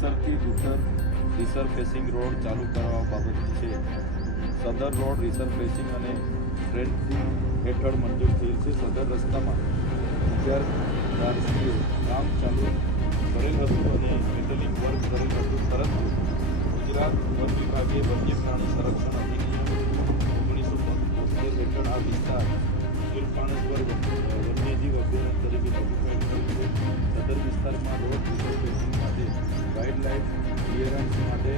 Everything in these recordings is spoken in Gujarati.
નવેસરથી દુધર રિસરફેસિંગ રોડ ચાલુ કરવા બાબતની છે. સદર રોડ રિસરફેસિંગ અને સ્ટ્રેન્થનિંગ હેઠળ મંજૂર થયેલ છે. સદર રસ્તામાં ઇજારદારશ્રીએ કામ ચાલુ કરેલ હતું અને મેટલિંગ વર્ક કરેલ હતું, પરંતુ ગુજરાત વન વિભાગે વન્ય પ્રાણી સંરક્ષણ અધિનિયમ 1975 હેઠળ આ વિસ્તાર સુરપાણેશ્વર વન્યજીવ અભયારણ્ય તરીકે નોટિફાઈડ કર્યું છે. સદર વિસ્તારમાં રોડ રિસરફેસિંગ માટે વાઇલ્ડલાઇફ ક્લિયરન્સ માટે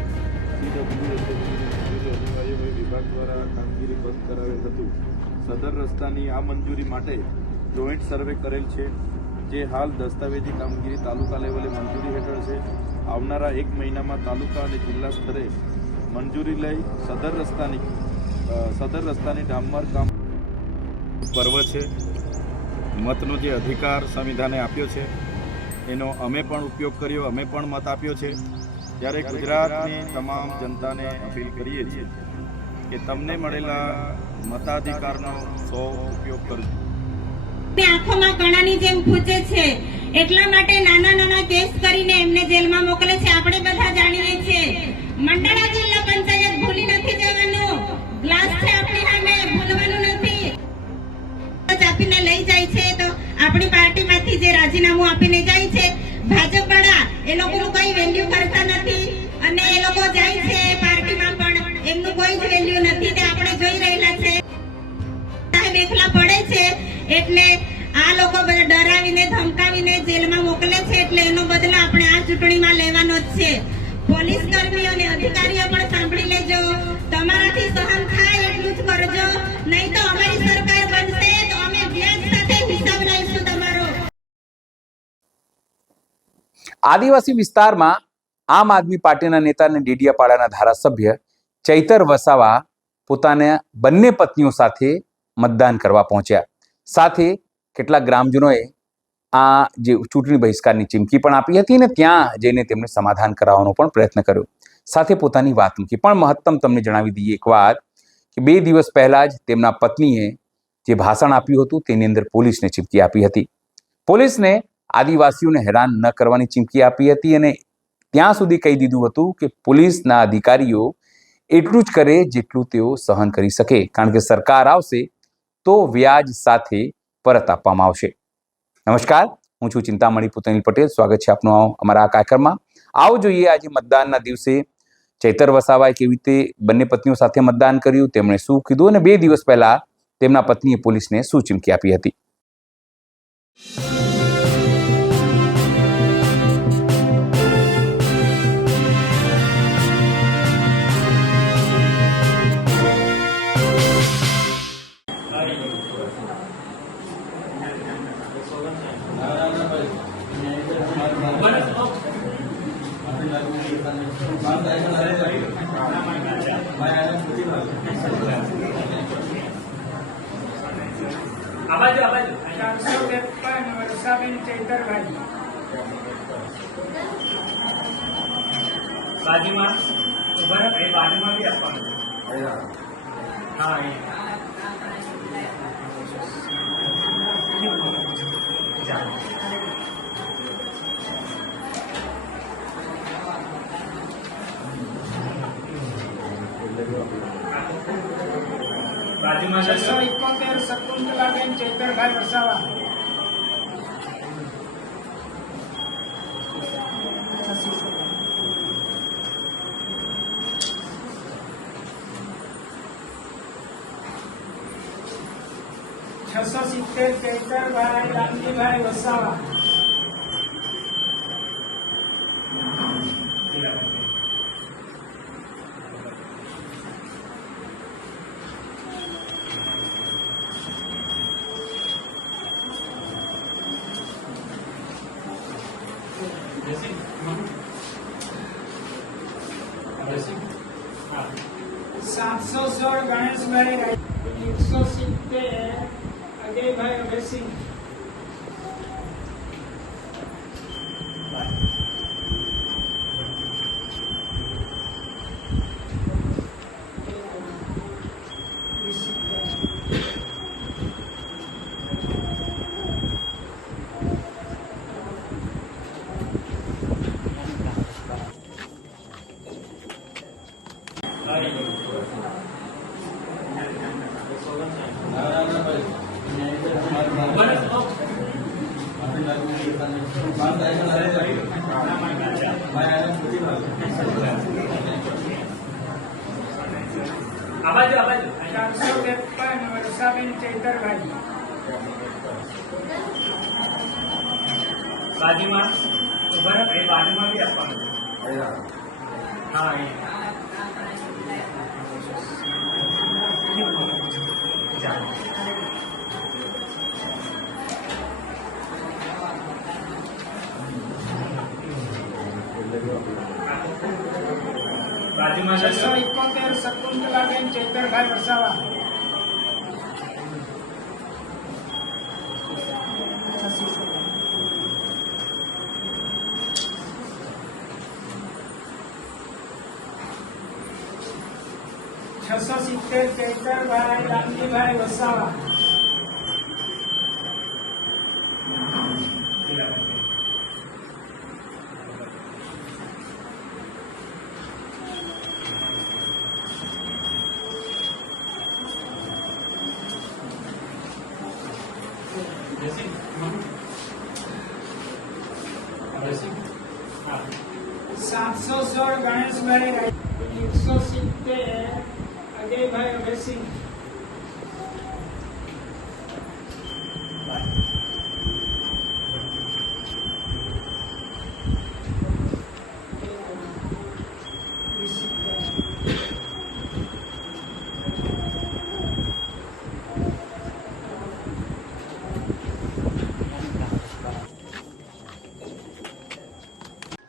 CWSની મંજૂરી અનિવાર્ય હોય વિભાગ દ્વારા આ કામગીરી બંધ કરાવેલ હતું. સદર રસ્તાની આ મંજૂરી માટે જોઈન્ટ સર્વે કરેલ છે, જે હાલ દસ્તાવેજી કામગીરી તાલુકા લેવલે મંજૂરી હેઠળ છે. આવનારા 1 મહિનામાં તાલુકા અને જિલ્લા સ્તરે મંજૂરી લઈ સદર રસ્તાની ડામર કામ પર્વ છે. મતનો જે અધિકાર સંવિધાને આપ્યો છે એનો અમે પણ ઉપયોગ કર્યો, અમે પણ મત આપ્યો છે. ત્યારે ગુજરાતની તમામ જનતાને અપીલ કરીએ છીએ કે તમને મળેલા મતાધિકારનો ઉપયોગ કરજો. આંખોમાં કણાની જેમ ખૂંચે છે, એટલા માટે નાના નાના કેસ કરીને એમને જેલમાં મોકલે છે. આપણે બધા જાણીએ છીએ. મંડાણા જિલ્લા પંચાયત ભૂલી નથી જવાનું. ગ્લાસ છે આપણી સામે, ભૂલવાનું નથી. આપીને લઈ જાય છે તો આપણી પાર્ટીમાંથી જે રાજીનામું આપીને જાય છે ભાજપ વાળા, એ લોકોનું કઈ વેલ્યુ કરતા નથી અને એ લોકો જાય છે પાર્ટીમાં પણ એમનું કોઈ જ વેલ્યુ નથી. તે આપણે જોઈ રહેલા છે. સાહેબ એકલા પડે છે એટલે આ લોકો બધા ડરાવીને ધમકાવીને જેલમાં મોકલે છે, એટલે એનો બદલો આપણે આ ચૂંટણીમાં લેવાનો જ છે. પોલીસ કર્મીઓ અને અધિકારીઓ પણ સાંભળી લેજો. તમારાથી સહન થાય એટલું જ કરજો, નહીં તો અમારી સરકાર બનશે તો અમે વ્યાજ સાથે હિસાબ લઈશું તમારો. આદિવાસી વિસ્તારમાં આમ આદમી પાર્ટીના નેતા અને ડેડિયાપાડાના ધારાસભ્ય ચૈતર વસાવા પોતાના બંને પત્નીઓ સાથે મતદાન કરવા પહોંચ્યા. સાથે કેટલાક ગ્રામજનોએ આ જે ચૂંટણી બહિષ્કારની ચીમકી પણ આપી હતી અને ત્યાં જઈને તેમને સમાધાન કરાવવાનો પણ પ્રયત્ન કર્યો. સાથે પોતાની વાત મૂકી. પણ મહત્તમ તમને જણાવી દઈએ એક વાત કે 2 દિવસ પહેલા જ તેમના પત્નીએ જે ભાષણ આપ્યું હતું તેની અંદર પોલીસને ચીમકી આપી હતી. પોલીસને આદિવાસીઓને હેરાન ન કરવાની ચીમકી આપી હતી અને ત્યાં સુધી કહી દીધું હતું કે પોલીસના અધિકારીઓ એટલું જ કરે જેટલું તેઓ સહન કરી શકે, કારણ કે સરકાર આવશે તો વ્યાજ સાથે પરત આપવામાં આવશે. નમસ્કાર, હું છું ચિંતામણી પુતનિલ પટેલ. સ્વાગત છે આપનું અમારા આ કાર્યક્રમમાં. આવો જોઈએ આજે મતદાનના દિવસે ચૈતર વસાવાએ કેવી રીતે બંને પત્નીઓ સાથે મતદાન કર્યું, તેમણે શું કીધું અને 2 દિવસ પહેલા તેમના પત્નીએ પોલીસને શું ચીમકી આપી હતી. વર્ષાબેન ચૈતરભાઈ બાજુમાં એ બાજુમાં બી આપવાનું. હા, બાજુમાં 671 શકુંતલાબેન ચૈતરભાઈ વસાવા. ચૈતરભાઈ રામજીભાઈ વસાવા. સાતસો 16 ગણેશભાઈ. 170 અજયભાઈ અભયસિંહ. આબાજુ 453 વર્ષાબેન ચૈતરભાઈ. બાજુમાં ઉભા રહો, એ બાજુમાં બી આપવાનું. હા, એ. ચાલો. બાજુમાં 671 શકુંતલાબેન ચૈતરભાઈ વસાવા. ચૈતરભાઈ રામજીભાઈ વસાવા. હા. 716 ગણેશભાઈ. 170 અજયભાઈ અભયસિંહ.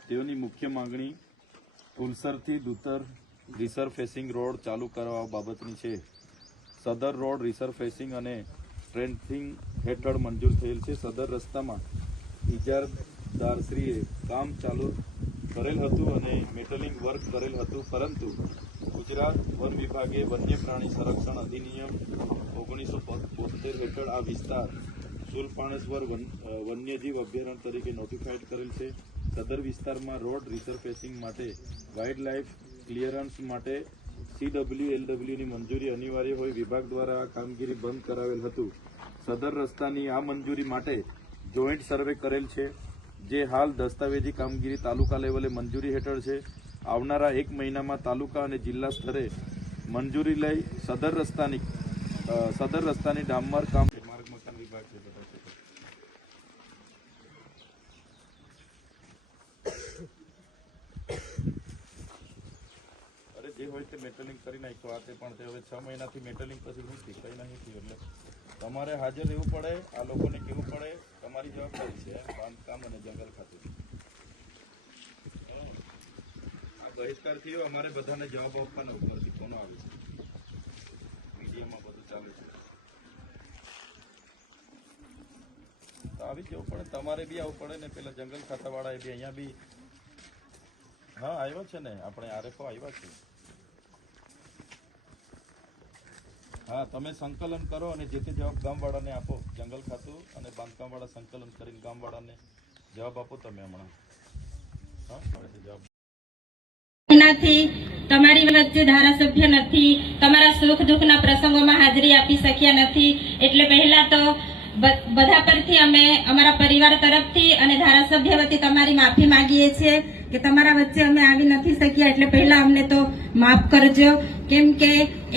તેઓની મુખ્ય માંગણી પુલસરથી દુતર રિસરફેસિંગ રોડ ચાલુ કરવા બાબતની છે. સદર રોડ રિસરફેસિંગ અને સ્ટ્રેન્થિંગ હેઠળ મંજૂર થયેલ છે. સદર રસ્તામાં ઇજારદારશ્રીએ કામ ચાલુ કરેલ હતું અને મેટલિંગ વર્ક કરેલ હતું, પરંતુ ગુજરાત વન વિભાગે વન્ય પ્રાણી સંરક્ષણ અધિનિયમ 1972 હેઠળ આ વિસ્તાર સુલપાણેશ્વર વન્યજીવ અભયારણ્ય તરીકે નોટિફાઈડ કરેલ છે. સદર વિસ્તારમાં રોડ રિસરફેસિંગ માટે વાઇલ્ડ લાઇફ ક્લિયરન્સ માટે CWLWની મંજૂરી અનિવાર્ય હોય વિભાગ દ્વારા આ કામગીરી બંધ કરાવેલ હતું. સદર રસ્તાની આ મંજૂરી માટે જોઈન્ટ સર્વે કરેલ છે, જે હાલ દસ્તાવેજી કામગીરી તાલુકા લેવલે મંજૂરી હેઠળ છે. આવનારા 1 મહિનામાં તાલુકા અને જિલ્લા સ્તરે મંજૂરી લઈ સદર રસ્તાની ડામર કામ માર્ગ મકાન વિભાગ છે. જે હોય તે મેટલિંગ કરી નાખ્યું. આ તે પણ તે હવે 6 મહિનાથી મેટલિંગ પછી નથી કંઈ નહીં થયું. એટલે તમારે હાજર રહેવું પડે, આ લોકોને કહેવું પડે, તમારી જવાબદારી છે બાંધકામ અને જંગલ ખાતે. આ બહિષ્કાર થયો, અમારે બધાને જવાબ આપવાના ઉપરથી ફોનો આવે છે, મીડિયામાં બધું ચાલે છે. તો આવી જવું પડે, તમારે બી આવવું પડે ને. પેલા જંગલ ખાતાવાળા એ બી અહીંયા બી હા આવ્યો છે ને, આપણે RFO આવ્યા છે. હા, તમે સંકલન કરો અને જે તે જવાબ ગામવાળાને આપો. જંગલ ખાતું અને બાંધકામવાળા સંકલન કરીને ગામવાળાને જવાબ આપો તમે હમણાં. હા, જવાબ નથી, તમારી વચ્ચે ધારાસભ્ય નથી, તમારા સુખ દુઃખના પ્રસંગોમાં હાજરી આપી શક્યા નથી. એટલે પહેલા તો બધા પરથી અમે અમારા પરિવાર તરફથી અને ધારાસભ્ય વતી તમારી માફી માંગીએ છીએ કે તમારા વચ્ચે અમે આવી નથી શક્યા. એટલે પહેલા અમને તો માફ કરજો, કેમ કે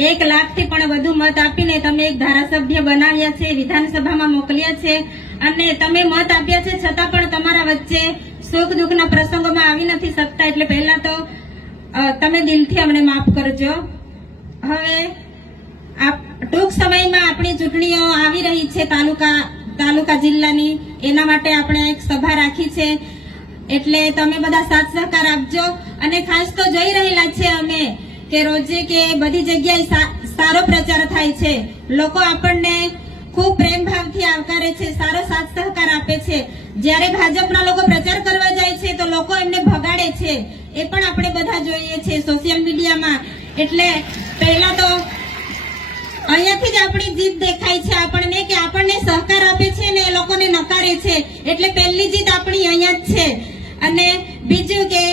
1 લાખથી પણ વધુ મત આપીને તમે એક ધારાસભ્ય બનાવ્યા છે, વિધાનસભામાં મોકલ્યા છે, અને તમે મત આપ્યા છે છતાં પણ તમારા વચ્ચે સુખ દુઃખના પ્રસંગોમાં આવી નથી શકતા. એટલે પહેલા તો તમે દિલથી અમને માફ કરજો. હવે ટૂંક સમયમાં આપણી ચૂંટણીઓ આવી રહી છે, તાલુકા જિલ્લાની. એના માટે આપણે એક સભા રાખી છે, એટલે તમે બધા સાથ સહકાર આપજો. અને ખાસ તો જોઈ રહેલા છે અમે કે રોજે કે બધી જગ્યાએ સારો પ્રચાર થાય છે, લોકો આપણને ખૂબ પ્રેમ ભાવથી આવકારે છે, સારો સાથ સહકાર આપે છે. જ્યારે ભાજપના લોકો પ્રચાર કરવા જાય છે તો લોકો એમને ભગાડે છે, એ પણ આપણે બધા જોઈએ છે સોશિયલ મીડિયામાં. એટલે પહેલા તો અહીંયાથી જ આપણી જીત દેખાય છે આપણને કે આપણને સહકાર આપે છે ને એ લોકોને નકારે છે. એટલે પહેલી જીત આપણી અહીંયા જ છે. અને બીજું કે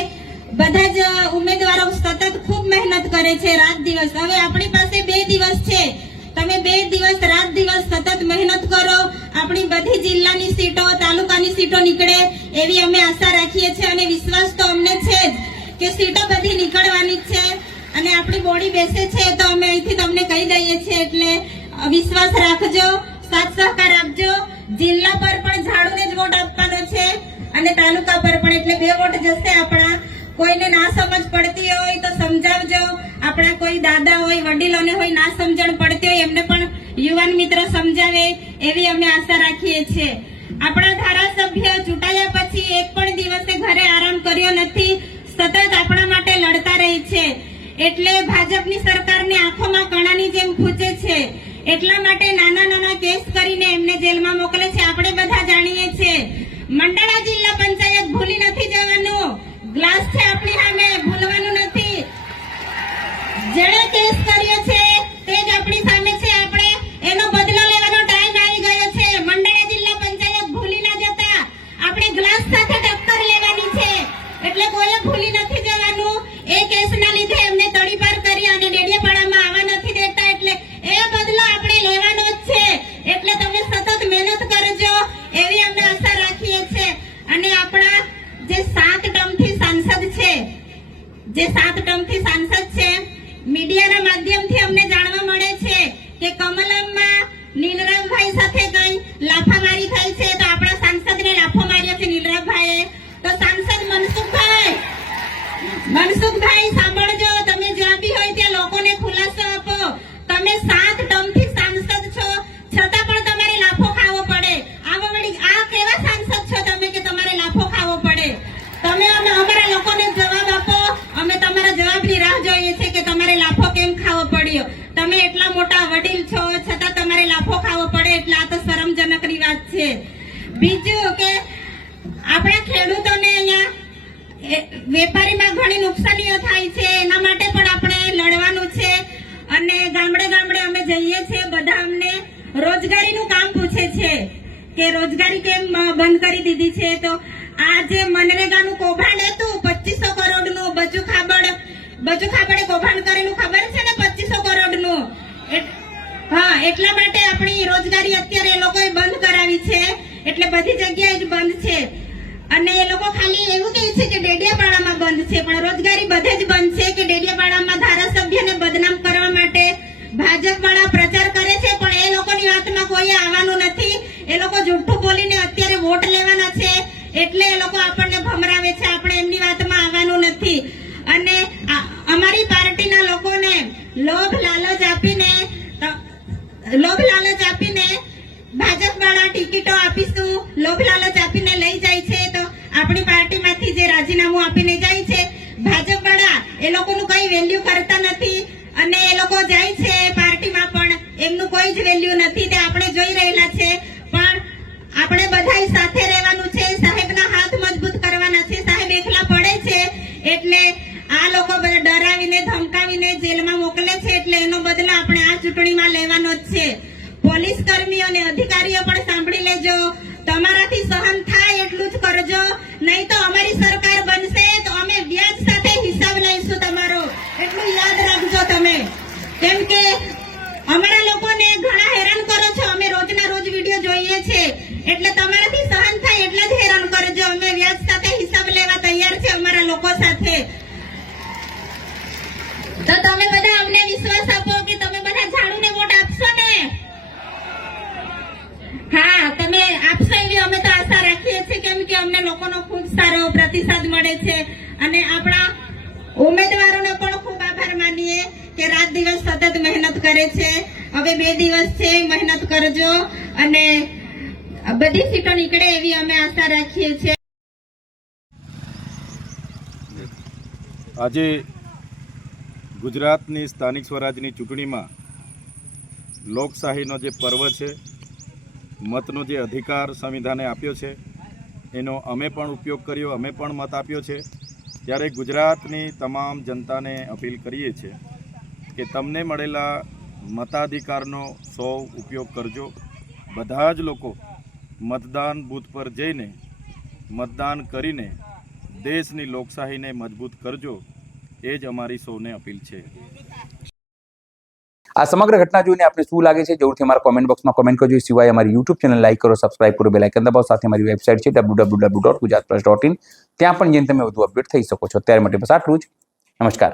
બધા જ ઉમેદવારો સતત ખૂબ મહેનત કરે છે રાત દિવસ. હવે આપણી પાસે 2 દિવસ છે, તમે 2 દિવસ રાત દિવસ સતત મહેનત કરો આપણી બધી જિલ્લાની સીટો તાલુકાની સીટો નીકળે એવી અમે આશા રાખીએ છીએ અને વિશ્વાસ તો અમને છે જ કે સીટો બધી નીકળવાની જ છે અને આપણી બોડી બેસે છે તો અમે અહીંથી તમને કહી દઈએ છીએ એટલે વિશ્વાસ રાખજો, સાથ સહકાર આપજો. જિલ્લા પર પણ ઝાડુને જ વોટ આપવાનો છે અને તાલુકા પર પણ, એટલે 2 વોટ જશે આપણા. કોઈને ના સમજ પડતી હોય તો સમજાવજો. આપણા કોઈ દાદા હોય વડીલોને હોય ના સમજણ પડતી હોય એમને પણ યુવાન મિત્ર સમજાવે એવી અમે આશા રાખીએ છીએ. આપણા ધારાસભ્ય ચૂંટાયા પછી એક પણ દિવસે ઘરે આરામ કર્યો નથી, સતત આપણા માટે લડતા રહી છે. એટલે ભાજપની સરકારની આંખોમાં કણાની જેમ ખૂંચે છે. એટલા માટે નાના નાના કેસ કરીને એમને જેલમાં મોકલે છે. આપણે બધા જાણીએ છીએ. મંડાણા જિલ્લા પંચાયત ભૂલી નથી જવાનું. ગ્લાસ છે આપણી સામે, ભૂલવાનું નથી. જેણે કેસ કર્યો છે તે જ આપણી સામે છે. આપણે એનો બદલો લેવાનો ટાઈમ આવી ગયો છે. મંડાણા જિલ્લા પંચાયત ભૂલી ના જતા. આપણે ગ્લાસ સાથે ટક્કર લેવાની છે. એટલે કોઈ ભૂલી નથી જવાનું. એ કેસના લીધે એમને તડીપાર કરી અને ડેડિયાપાડામાં આવવા નથી દેતા. એટલે એ બદલો આપણે લેવાનો જ છે. એટલે તમે સતત મહેનત કરજો એવી અમે આશા રાખીએ છીએ. અને આપણા જે 7 ટર્મથી સાંસદ છે, મીડિયાના માધ્યમથી અમને જાણવા મળે છે કે કમલમમાં નીલરામભાઈ સાથે કઈ લાફામારી થઈ છે. તો આપણા સાંસદને લાફો માર્યો છે નીલરામભાઈએ. તો સાંસદ મનસુખભાઈ સાંભળજો, તમે જ્યાં બી હોય ત્યાં લોકોને ખુલાસો આપો. તમે 7 ટર્મથી સાંસદ છો છતાં પણ તમારે લાફો ખાવો પડે. આ કેવા સાંસદ છો તમે કે તમારે લાફો ખાવો પડે? તમે અમારા લોકોને જવાબ આપો. અમે તમારા જવાબની રાહ જોઈએ છે કે તમારે લાફો કેમ ખાવો પડ્યો. તમે એટલા મોટા વડીલ છો છતાં તમારે લાફો ખાવો પડે એટલે આ તો શરમજનકની વાત છે. બીજું કે આપણા ખેડૂતોને અહીંયા વેપારીમાં ઘણી નુકસાનીઓ થાય છે, એના માટે પણ આપણે લડવાનું છે. અને ગામડે ગામડે અમે જઈએ છીએ, બધા અમને રોજગારીનું કામ પૂછે છે કે રોજગારી કેમ બંધ કરી દીધી છે. તો આ જે મનરેગાનું કૌભાંડ હતું 2500 કરોડનું, બચુ ખાબડે કૌભાંડ કરેલું ખબર છે ને 2500 કરોડનું. હા, એટલા માટે આપણી રોજગારી અત્યારે એ લોકોએ બંધ કરાવી છે. એટલે બધી જગ્યાએ જ બંધ છે. અને એ લોકો ખાલી એવું કહે છે કે ડેડિયાપાડામાં બંધ છે, પણ રોજગારી બધે જ બંધ છે. કે ડેડિયાપાડામાં ધારાસભ્યને બદનામ કરવા માટે ભાજપ વાળા પ્રચાર કરે છે, પણ એ લોકોની વાતમાં કોઈ આવવાનું નથી. એ લોકો જૂઠું બોલીને અત્યારે વોટ લેવાના છે એટલે એ લોકો આપણને ભમરાવે છે. આપણે એમની વાતમાં આવવાનું નથી. અને અમારી પાર્ટીના લોકોને લોભ લાલચ આપીને ભાજપ વાળા ટિકિટો આપીશું, લોભ લાલચ આપીને લઈ જાય છે. તો આપણી પાર્ટીમાંથી જે રાજીનામું આપીને જાય છે ભાજપ વાળા, એ લોકોનું કઈ વેલ્યુ કરતા નથી. અને એ લોકો જાય છે પાર્ટીમાં પણ એમનું કોઈ જ વેલ્યુ નથી. તે આપણે જોઈ રહેલા છે. પણ આપણે બધાય સાથે રહેવાનું છે. સાહેબના હાથ મજબૂત કરવાના છે. સાહેબ એકલા પડે છે એટલે આ લોકો બધા ડરાવીને ધમકાવીને જેલમાં મોકલે છે. એટલે એનો બદલો આપણે આ ચૂંટણીમાં લેવાનો જ છે. પોલીસ કર્મીઓ અને અધિકારીઓ પણ સાંભળી લેજો. તમારાથી સહન થાય એટલું જ કરજો, નહીં તો અમારી સરકાર બનશે તો અમે વ્યાજ સાથે હિસાબ લઈશું તમારો. એટલું યાદ રાખજો તમે. કેમ કે અમારા લોકોને ઘણા હેરાન કરો છો. અમે રોજના રોજ વિડીયો જોઈએ છે. એટલે તમારાથી સહન થાય એટલા જ હેરાન કરજો. અમે વ્યાજ સાથે હિસાબ લેવા તૈયાર છે અમારા લોકો સાથે. તો તમે બધા અમને વિશ્વાસ આપો કે તમે બધા ઝાડુને વોટ આપશો ને? હા, તમે આપશો એવી અમે તો આશા રાખીએ છીએ. કેમ કે અમને લોકોનો ખૂબ સારો પ્રતિસાદ મળે છે. અને આપણા ઉમેદવારોનો પણ ખૂબ આભાર માનીએ કે રાત દિવસ સતત મહેનત કરે છે. હવે 2 દિવસ છે, મહેનત કરજો અને બધી સીટો નીકળે એવી અમે આશા રાખીએ છીએ. આજે ગુજરાતની સ્થાનિક સ્વરાજની ચૂંટણીમાં લોકશાહીનો જે પર્વ છે, મતનો જે અધિકાર સંવિધાને આપ્યો છે એનો અમે પણ ઉપયોગ કર્યો, અમે પણ મત આપ્યો છે. ત્યારે ગુજરાતની તમામ જનતાને અપીલ કરીએ છીએ કે તમને મળેલા મતાધિકારનો સૌ ઉપયોગ કરજો. બધા જ લોકો મતદાન બૂથ પર જઈને મતદાન કરીને દેશની લોકશાહીને મજબૂત કરજો. એ જ અમારી સૌને અપીલ છે. આ સમગ્ર ઘટના જોઈને આપને શું લાગે છે જરૂરથી અમારા કોમેન્ટ બોક્સમાં કોમેન્ટ કરજો. સિવાય અમારી યુટ્યુબ ચેનલ લાઈક કરો, સબસ્ક્રાઇબ કરો, બેલ આઇકન દબાવો. સાથે અમારી વેબસાઇટ છે www.gujaratplus.in. ત્યાં પણ જઈને તમે વધુ અપડેટ થઈ શકો છો. અત્યારે માટે બસ આટલું જ. નમસ્કાર.